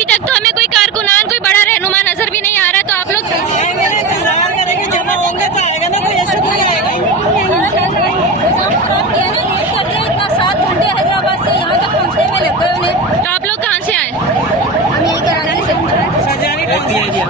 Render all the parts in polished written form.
अभी तक तो हमें कोई कारकुनान, कोई बड़ा रहनुमा नजर भी नहीं आ रहा, तो आप लोग इंतजार करेंगे, जमा होंगे तो आएगा ना, कोई ऐसे नहीं आएगा। इतना 7 घंटे हैदराबाद से यहाँ तक पहुँचने में लग गए उन्हें। तो आप लोग कहाँ से आए? हम यही कराने से सजारी टाउन से।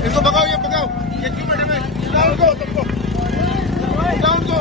इसको भगाओ, ये भगाओ, ये क्यों बैठे में? डाउन को, सबको डाउन को।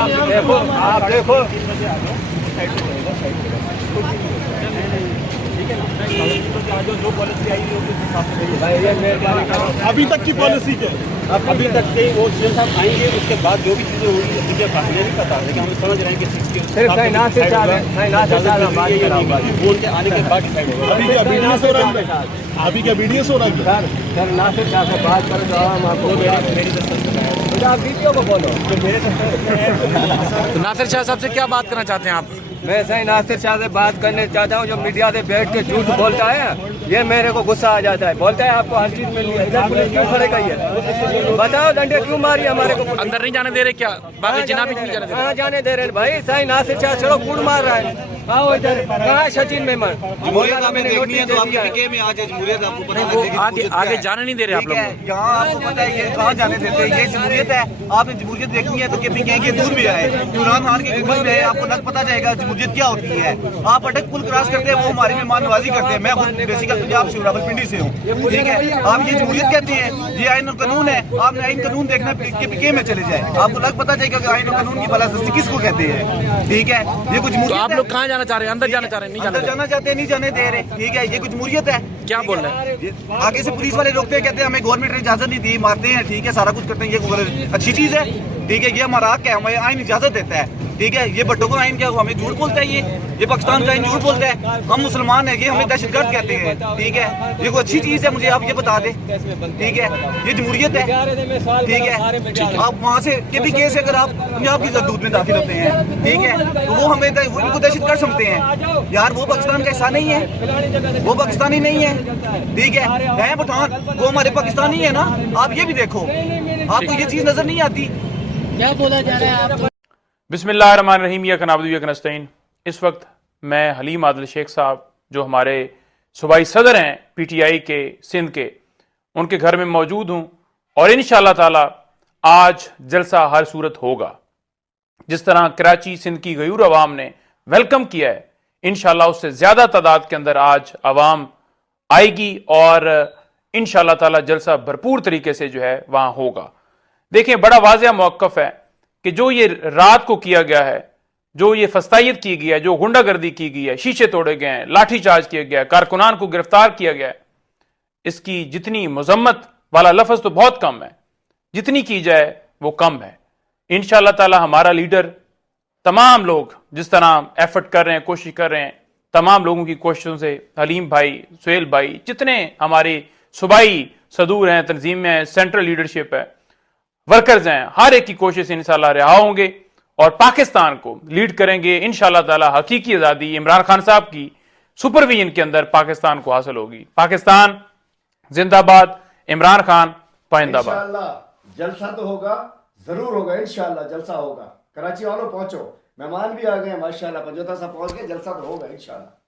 आप देखो जो पॉलिसी आई अभी तक की पॉलिसी क्या है? अभी तक से वो सीएम साहब आएंगे, उसके बाद जो भी चीजें होंगी मुझे नहीं पता, लेकिन हम समझ रहे हैं कि बोल के आने के बाद डिसाइड होगा। अभी क्या बीडीएस हो रहा है? अभी क्या बीडीएस हो रहा है? सर नासिर साहब से बात करो तो हम आपको मेरी आप वीडियो को बोलो तो नासिर शाह साहब से क्या बात करना चाहते हैं आप? मैं सही नासिर शाह से बात करने चाहता हूँ, जो मीडिया से बैठ के झूठ बोलता है, ये मेरे को गुस्सा आ जाता है। बोलता है आपको हर चीज मिली है, इधर पुलिस क्यों खड़े गई है? बताओ, डंडे क्यों मारी हमारे को? अंदर नहीं जाने दे रहे क्या? बाकी जिना भी नहीं जाने दे रहे? कहाँ जाने दे रहे हैं भाई? सही नासिर शाह चलो कूद मार रहा है। कहाँ इधर कहाँ सचिन मेमन? मैंने नोटिस दे दिया है। आगे जाने नहीं दे रहे आप लोग? यहाँ आपको पता है ये कहाँ जाने देते हैं, ये जमहूरियत है। आपने जमहूरियत देखनी है तो केपीके के दूर भी आए, इमरान खान के गूगल में आपको लग पता जाएगा जमहूरियत क्या होती है। आप अटक पुल क्रॉस करते हैं, वो हमारी मेहमान नवाजी करते हैं। मैं खुद बेसिकल पंजाब से रावलपिंडी से हूँ, ठीक है। आप ये जमहूरियत कहते हैं, ये आईन और कानून है। आपने आईन कानून देखना केपीके में चले जाए, आपको लग पता जाएगा कि आईन और कानून की बलादस्ती किसको कहते हैं, ठीक है। ये कुछ तो आप लोग कहाँ जाना चाह रहे हैं? अंदर जाना चाह रहे हैं? नहीं अंदर जाना चाहते हैं, नहीं जाने दे रहे, ठीक है। ये कुछ जमहूरियत है। क्या बोल रहे हैं? आगे से पुलिस वाले रोकते हैं, कहते हैं हमें गवर्नमेंट ने इजाजत नहीं दी, मारते हैं, ठीक है, सारा कुछ करते हैं। ये अच्छी चीज है, ठीक है। ये हमारा हक है, हमें आईन इजाजत देता है, ठीक है। ये भट्टो का आईन क्या हमें झूठ बोलता है? ये पाकिस्तान का आईन झूठ बोलता है। हम मुसलमान है, ये हमें दहशतगर्द कहते हैं, ठीक है। ये कोई अच्छी चीज है, मुझे आप ये बता दें, ठीक है। ये जमहूरियत है, ठीक है। आप वहाँ से के केस अगर आप पंजाब की जदूद में दाखिल होते हैं, ठीक है, तो वो हमें उनको दहशतगर्द समझते हैं। यार वो पाकिस्तान का हिस्सा नहीं है, वो पाकिस्तानी नहीं है, ठीक है। मैं पठान, वो हमारे पाकिस्तानी है ना। आप ये भी देखो, आपको ये चीज नजर नहीं आती। क्या बोला जा रहा है आप? बिस्मिल्लाहिर्रहमानिर्रहीम, यकनस्तईन। इस वक्त मैं हलीम आदिल शेख साहब, जो हमारे सूबाई सदर हैं पीटीआई के सिंध के, उनके घर में मौजूद हूँ। और इंशाअल्लाह ताला आज जलसा हर सूरत होगा। जिस तरह कराची सिंध की गयूर अवाम ने वेलकम किया है, इंशाअल्लाह उससे ज्यादा तादाद के अंदर आज अवाम आएगी और इंशाअल्लाह ताला जलसा भरपूर तरीके से जो है वहां होगा। देखें, बड़ा वाज़ेह मौक़िफ़ है कि जो ये रात को किया गया है, जो ये फस्तायत की गई है, जो गुंडागर्दी की गई है, शीशे तोड़े गए हैं, लाठीचार्ज किया गया है, कारकुनान को गिरफ्तार किया गया है, इसकी जितनी मजम्मत वाला लफ्ज तो बहुत कम है, जितनी की जाए वो कम है। इंशाअल्लाह ताला हमारा लीडर, तमाम लोग जिस तरह एफर्ट कर रहे हैं, कोशिश कर रहे हैं, तमाम लोगों की कोशिशों से हलीम भाई, सुहेल भाई, जितने हमारे सूबाई सदूर हैं, तंजीमें हैं, सेंट्रल लीडरशिप है, वर्कर्स हैं, हर एक की कोशिश इंशाअल्लाह रहा होंगे और पाकिस्तान को लीड करेंगे। इंशाअल्लाह ताला हकीकी आज़ादी इमरान खान साहब की सुपरविजन के अंदर पाकिस्तान को हासिल होगी। पाकिस्तान जिंदाबाद, इमरान खान पाइंदाबाद। इंशाअल्लाह जलसा तो होगा, जरूर होगा, इंशाअल्लाह जलसा होगा। कराची वालों पहुंचो, मेहमान भी आ गए माशाअल्लाह, पंजोता साहब पहुंच गए, जलसा तो होगा इंशाअल्लाह।